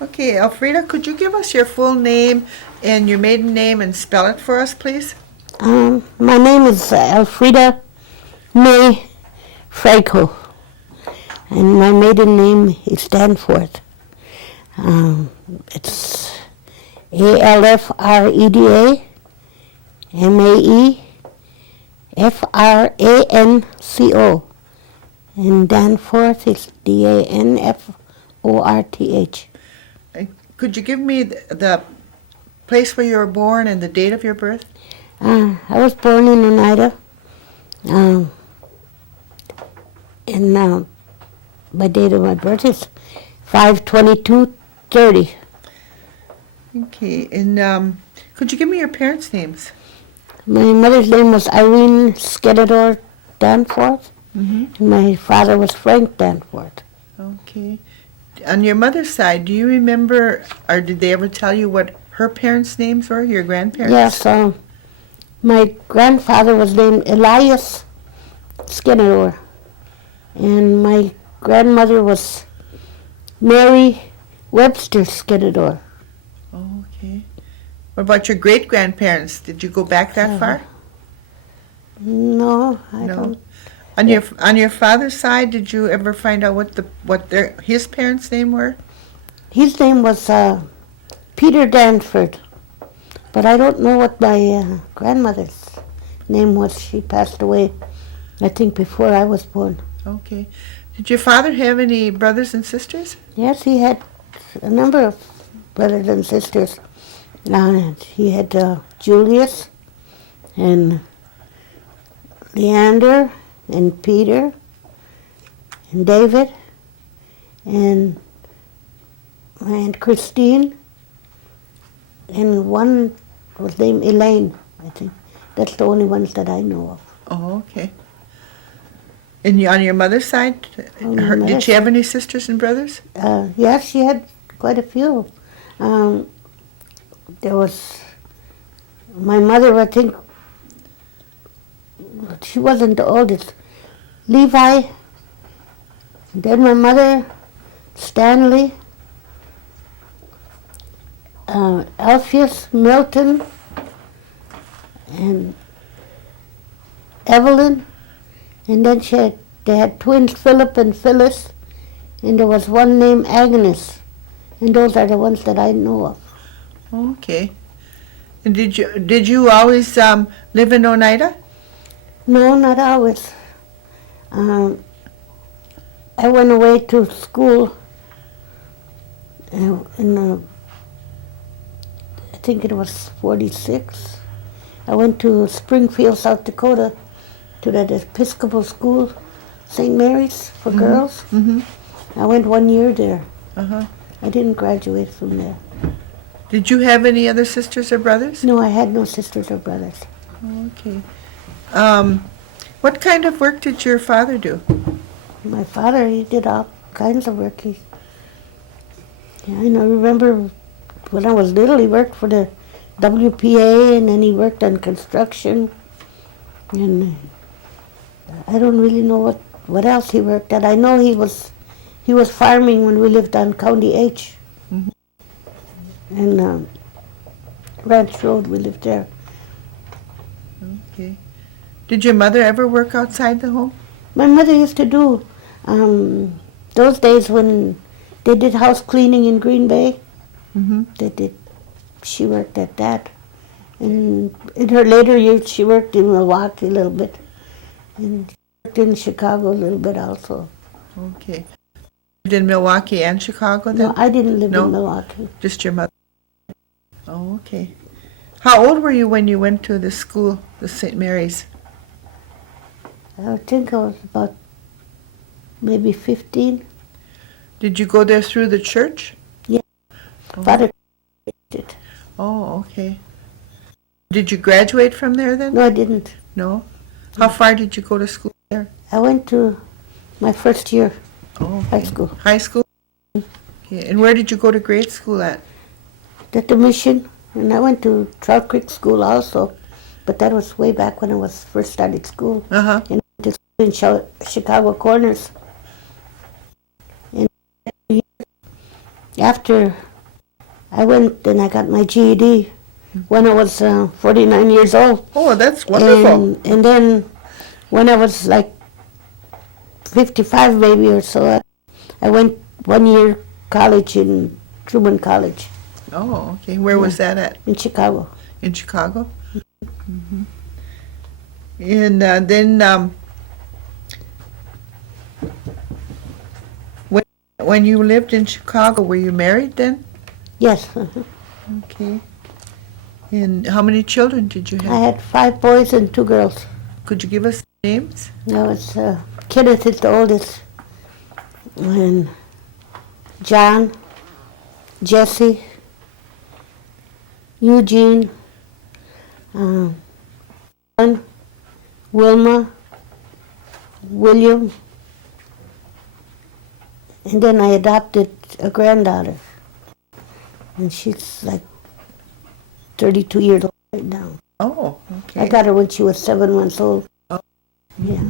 Okay, Alfreda, could you give us your full name and your maiden name and spell it for us, please? My name is Alfreda Mae Franco, and my maiden name is Danforth. It's Alfreda Mae Franco, and Danforth is Danforth. Could you give me the place where you were born and the date of your birth? I was born in Oneida, and my date of my birth is 5/22/30. Okay, and could you give me your parents' names? My mother's name was Irene Skedador Danforth, and my father was Frank Danforth. Okay. On your mother's side, do you remember, or did they ever tell you what her parents' names were, your grandparents? Yes, my grandfather was named Elias Skedador, and my grandmother was Mary Webster Skedador. Okay. What about your great-grandparents? Did you go back that far? No, I don't. On your father's side, did you ever find out what his parents' name were? His name was Peter Danforth, but I don't know what my grandmother's name was. She passed away, I think, before I was born. Okay. Did your father have any brothers and sisters? Yes, he had a number of brothers and sisters. He had Julius and Leander and Peter and David and my Aunt Christine, and one was named Elaine, I think. That's the only ones that I know of. Oh, okay. And on your mother's side, did she have any sisters and brothers? Yes, she had quite a few. There was my mother, I think, she wasn't the oldest. Levi, then my mother, Stanley, Alpheus, Milton, and Evelyn, and then they had twins, Philip and Phyllis, and there was one named Agnes, and those are the ones that I know of. Okay. And did you always live in Oneida? No, not always. I went away to school in I think it was 46. I went to Springfield, South Dakota, to that Episcopal school, St. Mary's for girls. I went 1 year there. I didn't graduate from there. Did you have any other sisters or brothers? No, I had no sisters or brothers. Okay. What kind of work did your father do? My father, he did all kinds of work. I remember when I was little, he worked for the WPA, and then he worked on construction. And I don't really know what else he worked at. I know he was farming when we lived on County H. And Ranch Road, we lived there. Okay. Did your mother ever work outside the home? My mother used to do those days when they did house cleaning in Green Bay. She worked at that. And in her later years, she worked in Milwaukee a little bit. And she worked in Chicago a little bit also. Okay. You lived in Milwaukee and Chicago then? No, I didn't live in Milwaukee. Just your mother? Oh, okay. How old were you when you went to the school, the St. Mary's? I think I was about maybe 15. Did you go there through the church? Yeah. Father did. Oh, okay. Did you graduate from there then? No, I didn't. No? How far did you go to school there? I went to my first year, high school. High school? Okay. And where did you go to grade school at? At the mission, and I went to Trout Creek School also, but that was way back when I was first started school. And in Chicago Corners. And after I went and I got my GED when I was 49 years old. Oh, that's wonderful. And then when I was like 55 maybe or so, I went 1 year college in Truman College Oh, okay. Where was that at? in Chicago. In Chicago? Mm-hmm. And then when you lived in Chicago, were you married then? Yes. Okay. And how many children did you I have? had 5 boys and 2 girls. Could you give us names? Now it's Kenneth is the oldest, and John, Jesse, Eugene, John, Wilma, William, and then I adopted a granddaughter, and she's like 32 years old right now. Oh, okay. I got her when she was 7 months old. Oh. Yeah.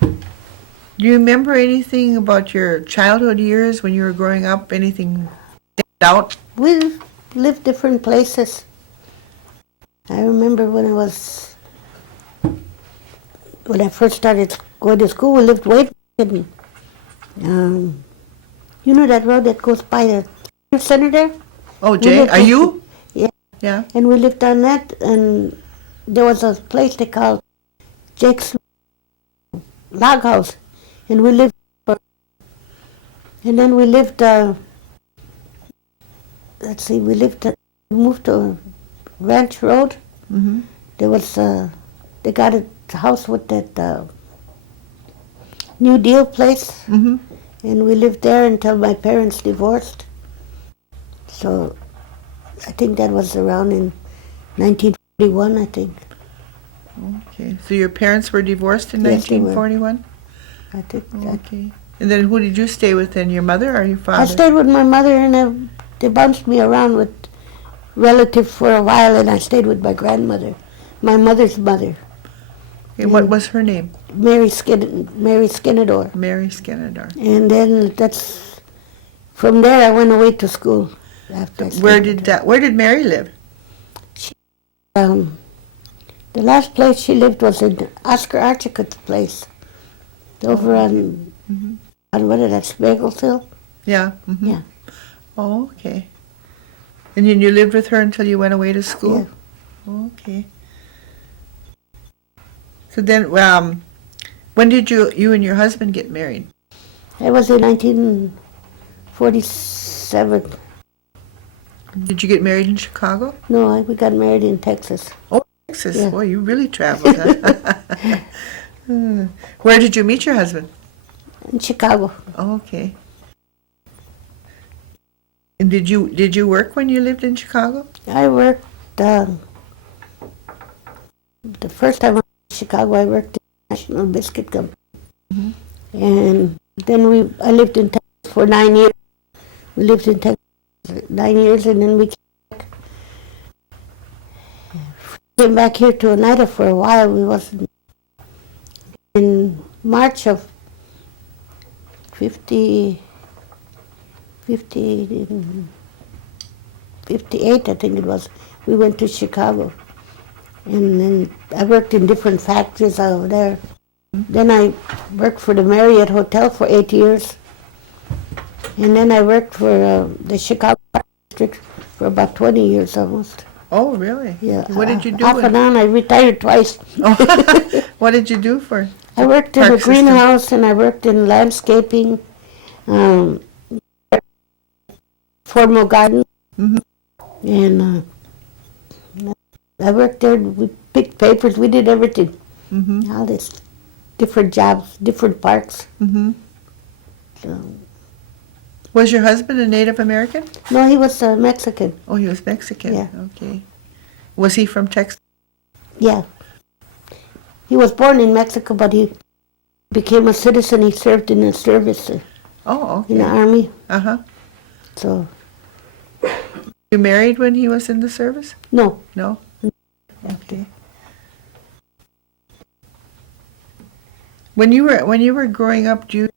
Do you remember anything about your childhood years when you were growing up? Anything stand out? We lived different places. I remember when I first started going to school, we lived way in, you know that road that goes by the center there? Oh, We Jay, lived are you? Yeah. Yeah. And we lived on that, and there was a place they called Jake's Log House, and we lived there. And then we lived, we moved to Ranch Road. Mm-hmm. There was, they got a house with that New Deal place, Mm-hmm. and we lived there until my parents divorced. So I think that was around in 1941, I think. Okay. So your parents were divorced in Yes, they were. 1941? I think. Okay. And then who did you stay with then? Your mother or your father? I stayed with my mother, and they bounced me around with relatives for a while, and I stayed with my grandmother, my mother's mother. Okay, what was her name? Mary Skinador. Mary Skinador. And then from there I went away to school. After I stayed with her. Where did Mary live? The last place she lived was in Oscar Archicott's place, over on what is that, Spagles Hill? Yeah. Mm-hmm. Yeah. Oh, okay. And then you lived with her until you went away to school? Yeah. Okay. So then, when did you and your husband get married? It was in 1947. Did you get married in Chicago? No, we got married in Texas. Oh, Texas. Yeah. Boy, you really traveled, huh? Where did you meet your husband? In Chicago. Oh, okay. And did you work when you lived in Chicago? I worked, the first time I was in Chicago, I worked at National Biscuit Company. Mm-hmm. And then I lived in Texas for 9 years. We lived in Texas 9 years, and then we came back here to Oneida for a while. We wasn't in March of 58, I think it was. We went to Chicago, and then I worked in different factories over there. Then I worked for the Marriott Hotel for 8 years. And then I worked for the Chicago District for about 20 years almost. Oh, really? Yeah. What did you do? Off and on, I retired twice. What did you do for? I worked in Park a system. greenhouse, and I worked in landscaping, formal garden. Mhm. And I worked there. We picked papers. We did everything. Mm-hmm. All this different jobs, different parks. Mm-hmm. So, Was your husband a Native American? no, he was Mexican. Oh, he was Mexican. Yeah. Okay. Was he from Texas? Yeah. He was born in Mexico, but he became a citizen. He served in the service Oh, okay. in the army. Uh-huh. So, You married when he was in the service? no. No? Okay. When you were growing up, do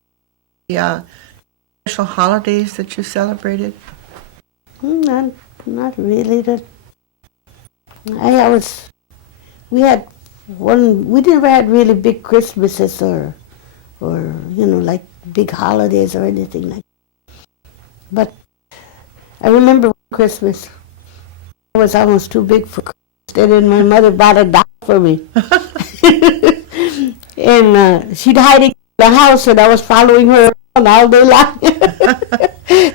you special holidays that you celebrated? Not really. We had we never had really big Christmases or like big holidays or anything like that. But I remember Christmas. I was almost too big for Christmas, and then my mother bought a doll for me. And she'd hide it in the house, and I was following her around all day long,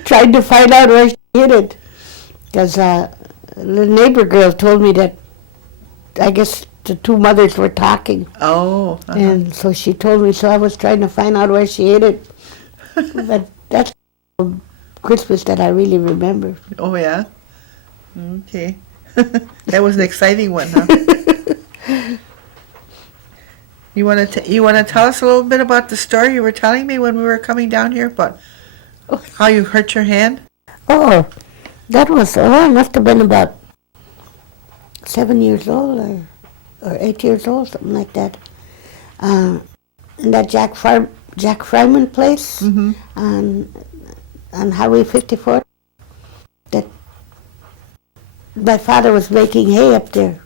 trying to find out where she hid it. Because the neighbor girl told me that, I guess the two mothers were talking. Oh. And so she told me, so I was trying to find out where she hid it. But that's Christmas that I really remember. Oh, yeah? Okay. That was an exciting one, huh? You want to tell us a little bit about the story you were telling me when we were coming down here about how you hurt your hand? Oh, I must have been about 7 years old or 8 years old, something like that. In that Jack Fryman place on Highway 54. That my father was making hay up there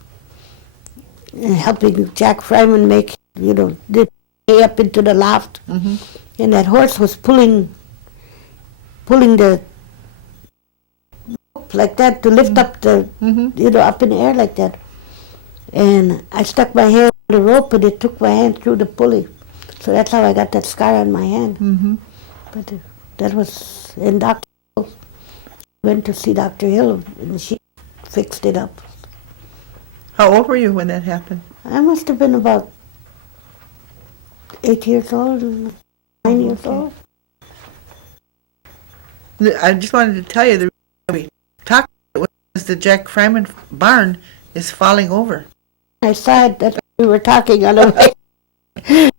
and helping Jack Fryman make, the hay up into the loft. Mm-hmm. And that horse was pulling the like that to lift up the, up in the air like that. And I stuck my hand on the rope and it took my hand through the pulley. So that's how I got that scar on my hand. Mm-hmm. But that was in Dr. Hill. Went to see Dr. Hill and she fixed it up. How old were you when that happened? I must have been about 8 years old, 9 years old. I just wanted to tell you the reason we talked about it was the Jack Fryman barn is falling over. I saw it that we were talking on the way.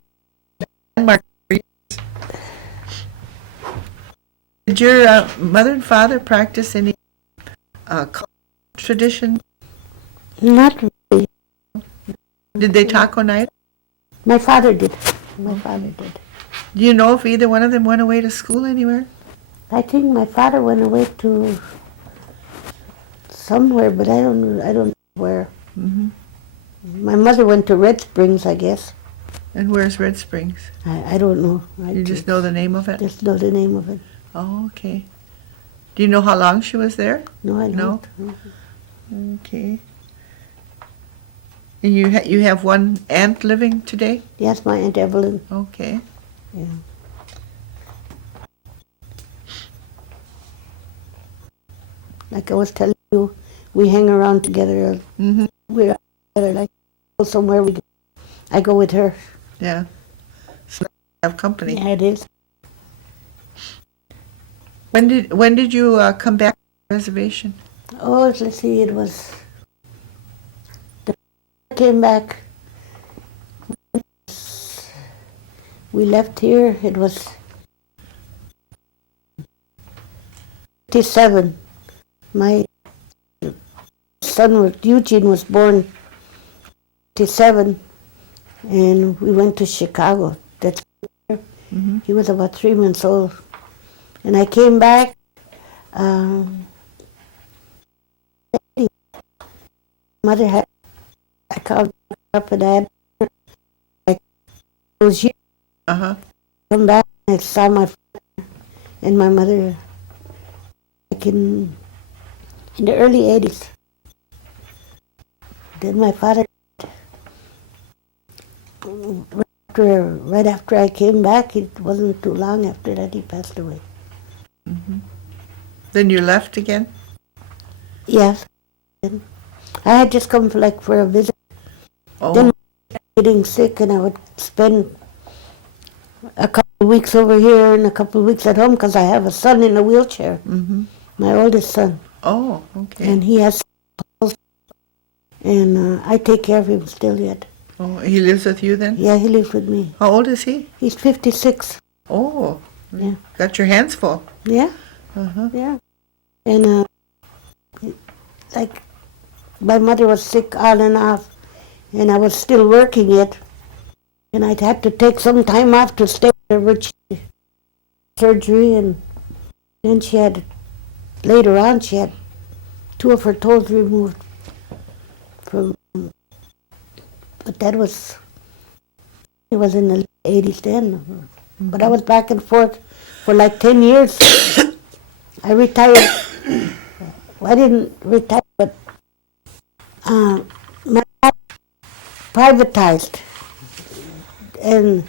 Did your mother and father practice any tradition? Not really. Did they taco night? My father did. My father did. Do you know if either one of them went away to school anywhere? I think my father went away to somewhere, but I don't know where. Mm-hmm. My mother went to Red Springs, I guess. And where's Red Springs? I don't know. You just know the name of it? Just know the name of it. Oh, okay. Do you know how long she was there? No, I don't. No? Okay. And you have one aunt living today? Yes, my Aunt Evelyn. Okay. Yeah. Like I was telling you, we hang around together. Mm-hmm. We're together. Like go somewhere, I go with her. Yeah. So have company. Yeah, it is. When did you come back to the reservation? Oh, let's see. It was. I came back. We left here. It was 57. My son Eugene was born 57, and we went to Chicago. That's He was about 3 months old, and I came back. Mother had. I called up and I had. Like those years. Come back. I saw my father and my mother. Like in the early 80s. Then my father, right after I came back, it wasn't too long after that he passed away. Mm-hmm. Then you left again? Yes. I had just come for a visit. Oh. Then I was getting sick and I would spend a couple of weeks over here and a couple of weeks at home because I have a son in a wheelchair. Mm-hmm. My oldest son. Oh, okay. And he has and I take care of him still yet. Oh, he lives with you then? Yeah, he lives with me. How old is he? He's 56. Oh, yeah. Got your hands full. Yeah. Uh-huh. Yeah. And like my mother was sick on and off, and I was still working yet, and I'd have to take some time off to stay there with surgery, and Then she had, later on, she had 2 of her toes removed from, but that was, it was in the 80s then. But I was back and forth for like 10 years. I retired. Well, I didn't retire, but my dad privatized. And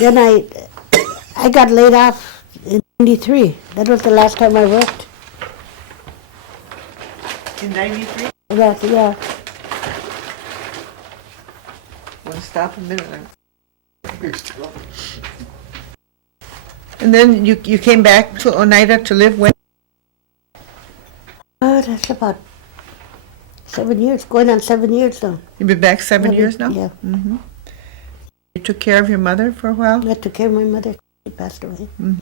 then I got laid off in 93. That was the last time I worked. In 93? Yeah. Want to stop a minute? And then you came back to Oneida to live when? Oh, that's about 7 years, going on 7 years now. You've been back 7 years now? Yeah. Mm-hmm. You took care of your mother for a while? I took care of my mother. She passed away. Mm-hmm.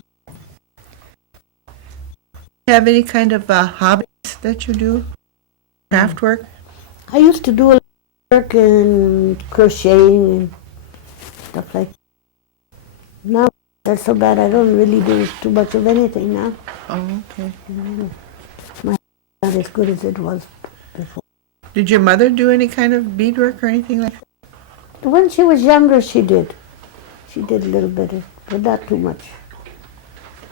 Have any kind of hobbies that you do? Craft work? I used to do a lot of work and crocheting and stuff like that. Now, that's so bad. I don't really do too much of anything now. Oh, okay. My not as good as it was before. Did your mother do any kind of beadwork or anything like that? When she was younger, she did. She did a little bit, but not too much.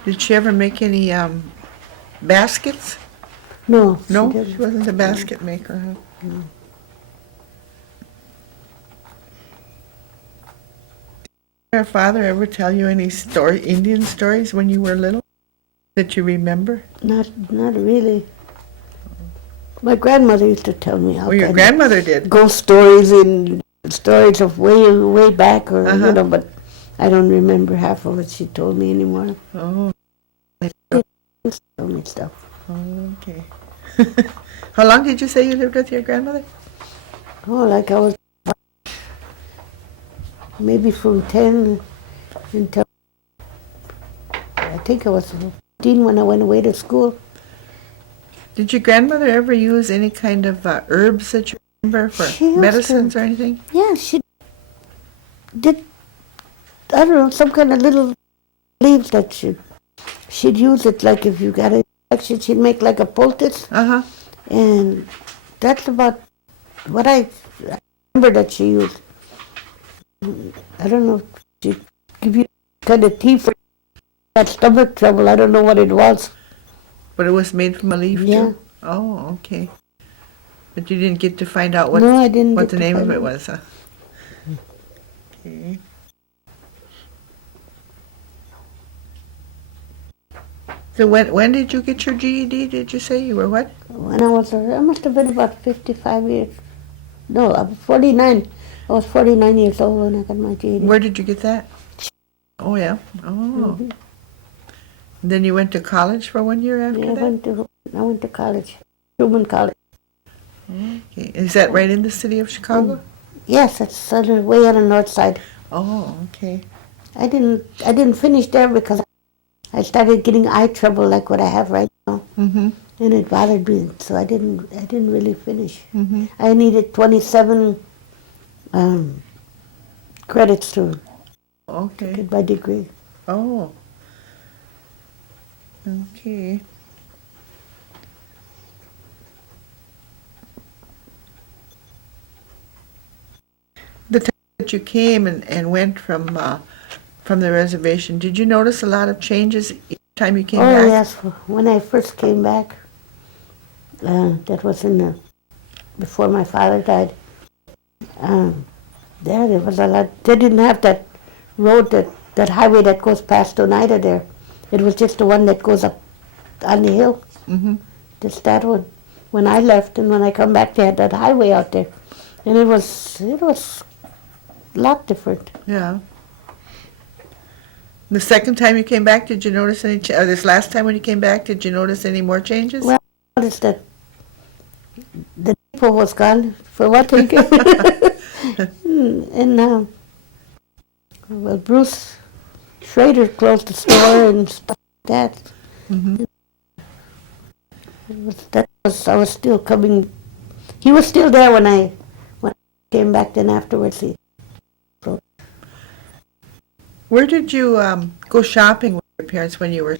Did she ever make any baskets? No. No, She she wasn't a basket maker, huh? No. Did your father ever tell you any Indian stories when you were little that you remember? Not really. My grandmother used to tell me all Well, your kinds grandmother of did. ghost stories and stories of way back, or Uh-huh. but I don't remember half of what she told me anymore. Oh, She told me stuff. okay. How long did you say you lived with your grandmother? Oh, like I was maybe from 10 until I think I was 15 when I went away to school. Did your grandmother ever use any kind of herbs that you remember for She used medicines or anything? Yeah, she did. I don't know, some kind of little leaves that she'd use it, like if you got an infection, she'd make like a poultice, Uh-huh. and that's about what I remember that she used. I don't know, she'd give you kind of tea for that stomach trouble. I don't know what it was. But it was made from a leaf, Yeah. too? Oh, okay. But you didn't get to find out what, No, I didn't what get the to name of find it out. was, huh? Okay. So when did you get your GED, did you say? You were what? When I must have been about 55 years. No, I was 49. I was 49 years old when I got my GED. Where did you get that? Oh, yeah. Oh. Mhm. Then you went to college for 1 year after Yeah, that? I went to college, Truman College. Okay. Is that right in the city of Chicago? Yes, it's way on the north side. Oh, okay. I didn't finish there because I started getting eye trouble like what I have right now, Mm-hmm. and it bothered me. So I didn't really finish. Mm-hmm. I needed 27 credits to Okay. get my degree. Oh. Okay. The time that you came and went from the reservation, did you notice a lot of changes each time you came Oh back? yes, when I first came back, that was before my father died. There was a lot. They didn't have that road, that highway that goes past Oneida there. It was just the one that goes up on the hill. Mm-hmm. Just that one. When I left and when I come back, they had that highway out there, and it was a lot different. Yeah. The second time you came back, did you notice any? Or this last time when you came back, did you notice any more changes? Well, I noticed that the depot was gone for one thing, and well, Bruce Schrader closed the store and stuff like that. Mm-hmm. I was still coming. He was still there when I came back. Then afterwards, Where did you go shopping with your parents when you were?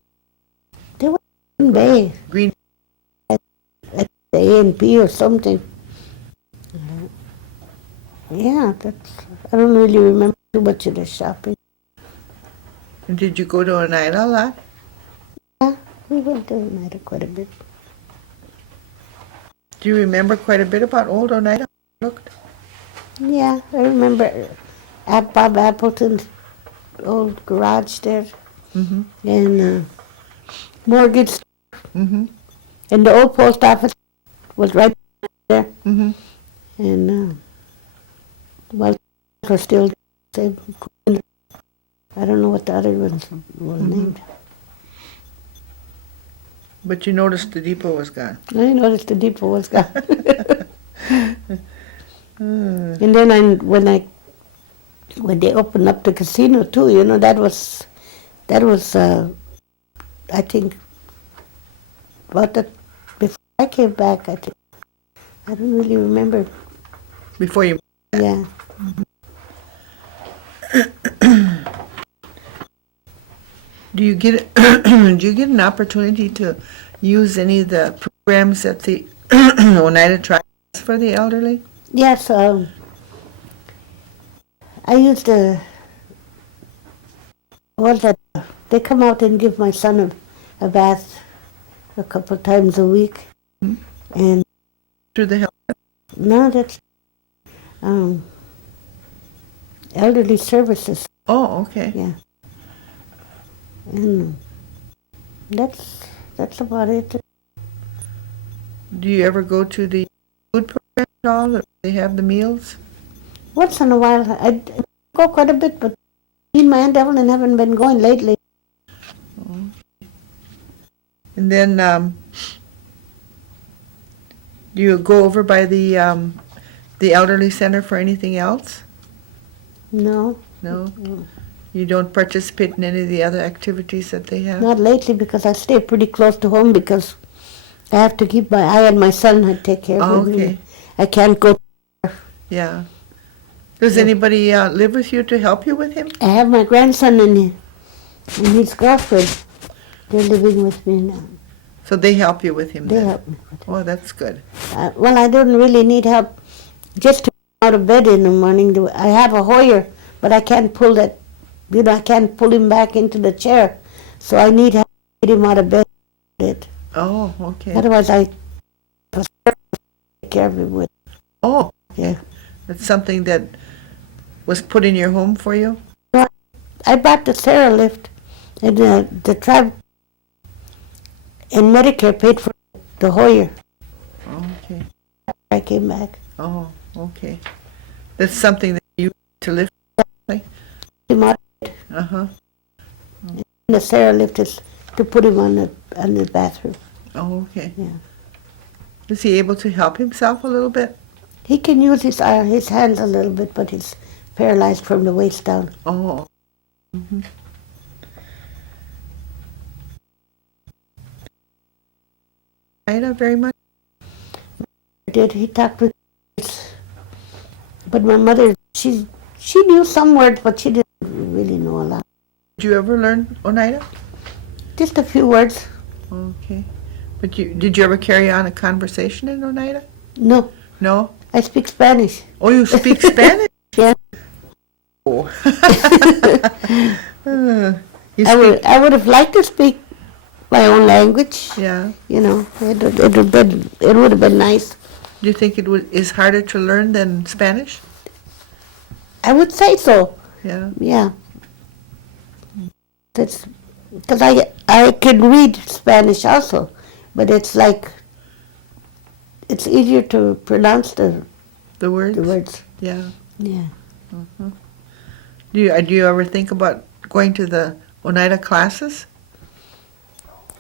Green Bay, Green. at the A&P or something. Yeah, I don't really remember too much of the shopping. Did you go to Oneida a lot? Yeah, we went to Oneida quite a bit. Do you remember quite a bit about old Oneida? Looked. Yeah, I remember at Bob Appleton's old garage there, Mm-hmm. and mortgage, Mm-hmm. and the old post office was right there, Mm-hmm. and well, were still the same. I don't know what the other ones were named. But you noticed the depot was gone. I noticed the depot was gone. And then when they opened up the casino too, that was I think about that before I came back. I think I don't really remember. Before you. Yeah. Do you get do you get an opportunity to use any of the programs that the Oneida tries for the elderly? Yes. I used that they come out and give my son a bath a couple times a week, and Through the health. now that's elderly services. Oh, okay. Yeah. And that's about it. Do you ever go to the food program at all? Or they have the meals? Once in a while, I go quite a bit, but me and my Aunt Evelyn haven't been going lately. And then do you go over by the elderly center for anything else? No, No? You don't participate in any of the other activities that they have? not lately because I stay pretty close to home because I have to keep my eye on my son. I take care of him. Okay. I can't go. Yeah. Does anybody live with you to help you with him? I have my grandson and his girlfriend. They're living with me now. So they help you with him They then? help me. Oh, that's good. Well, I don't really need help just to get out of bed in the morning. I have a Hoyer, but I can't pull that. I can't pull him back into the chair. So I need help to get him out of bed. Oh, okay. Otherwise, I take care of him with. Oh, Yeah. that's something that was put in your home for you? I bought the Sarah lift, and the tribe and Medicare paid for the Hoyer. Oh, okay. I came back. Oh, okay. That's something that you to lift? Him out. Uh-huh. And the Sarah lift is to put him on the bathroom. Oh, okay. Yeah. Is he able to help himself a little bit? He can use his hands a little bit, but he's paralyzed from the waist down. Oh. Mm-hmm. Ida, very much? He talked with us. But my mother, she knew some words, but she didn't really know a lot. Did you ever learn Oneida? Just a few words. Okay. But did you ever carry on a conversation in Oneida? No, No? I speak Spanish. Oh, you speak Spanish? Yeah. Oh. You speak, I would have liked to speak my own language. yeah. It would have been nice. Do you think is harder to learn than Spanish? I would say so. Yeah. Yeah. That's because I can read Spanish also, but it's easier to pronounce the The words? Yeah. Yeah. Do you ever think about going to the Oneida classes?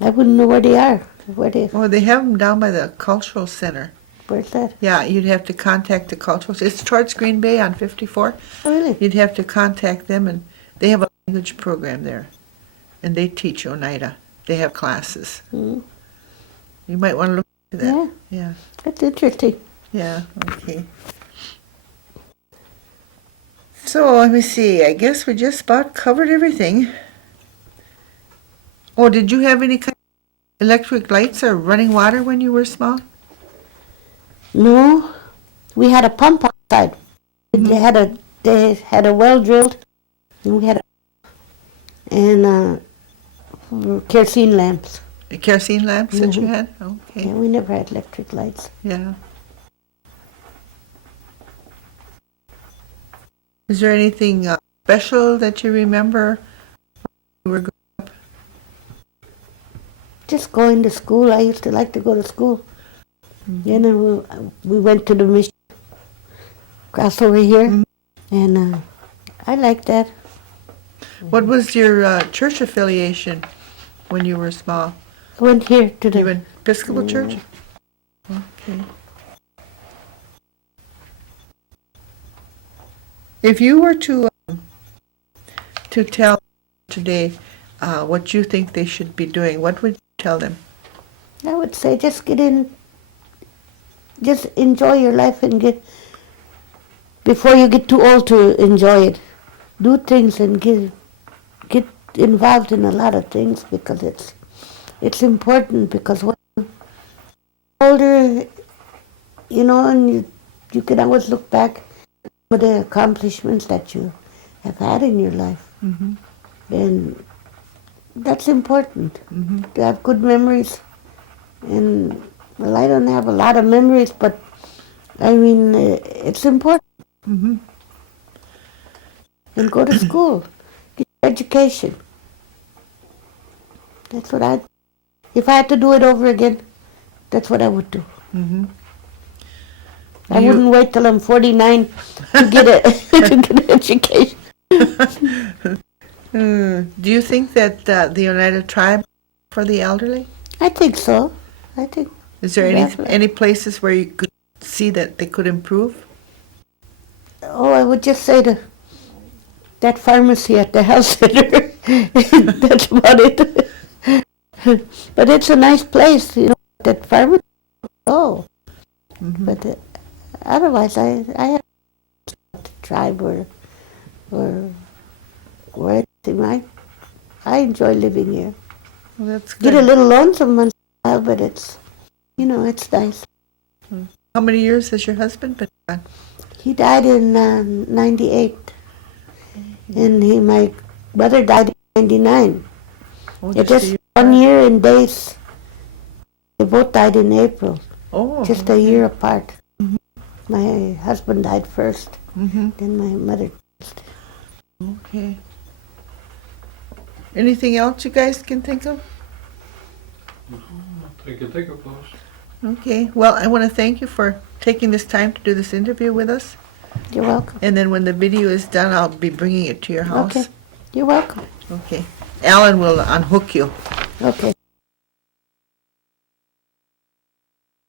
I wouldn't know where they are. Oh, they have them down by the cultural center. Where's that? Yeah, you'd have to contact the cultural. It's towards Green Bay on 54. Oh, really? You'd have to contact them, and they have a language program there, and they teach Oneida. They have classes. Mm. You might want to look into that. Yeah. Yeah. That's interesting. Yeah. Okay. So let me see. I guess we just about covered everything. Oh, did you have any kind of electric lights or running water when you were small? No, we had a pump outside. They had a well drilled, and we had kerosene lamps. Kerosene lamps that you had? Yeah, Okay. we never had electric lights. Yeah. Is there anything special that you remember when you were growing up? Just going to school. I used to like to go to school. You know, we went to the mission across over here, and I liked that. What was your church affiliation when you were small? I went here to the You went Episcopal Church? Okay. If you were to tell today what you think they should be doing, what would you tell them? I would say just get in, just enjoy your life and before you get too old to enjoy it. Do things and get involved in a lot of things because it's important, because when you're older, you know, and you can always look back at the accomplishments that you have had in your life. And that's important, to have good memories. And, well, I don't have a lot of memories, but, I mean, it's important. And go to school, get your education. That's what if I had to do it over again, that's what I would do. I wouldn't wait till I'm 49 to get to get an education. Do you think that the United Tribe for the elderly? I think so. I think. Is there Definitely. any places where you could see that they could improve? Oh, I would just say that pharmacy at the health center. That's about it. But it's a nice place, you know, that pharmacy. Oh. But otherwise, I have the tribe or anything. I enjoy living here. Well, that's Get good. a little lonesome once in a while, but it's, you know, it's nice. How many years has your husband been gone? He died in 98, and my brother died in 99. Oh, It just a just year. 1 year in days. They both died in April, Oh, just a year apart. My husband died first, then my mother. okay. Anything else you guys can think of? I can think of those. Okay. Well, I want to thank you for taking this time to do this interview with us. You're welcome. And then when the video is done, I'll be bringing it to your house. Okay. You're welcome. Okay. Alan will unhook you. Okay.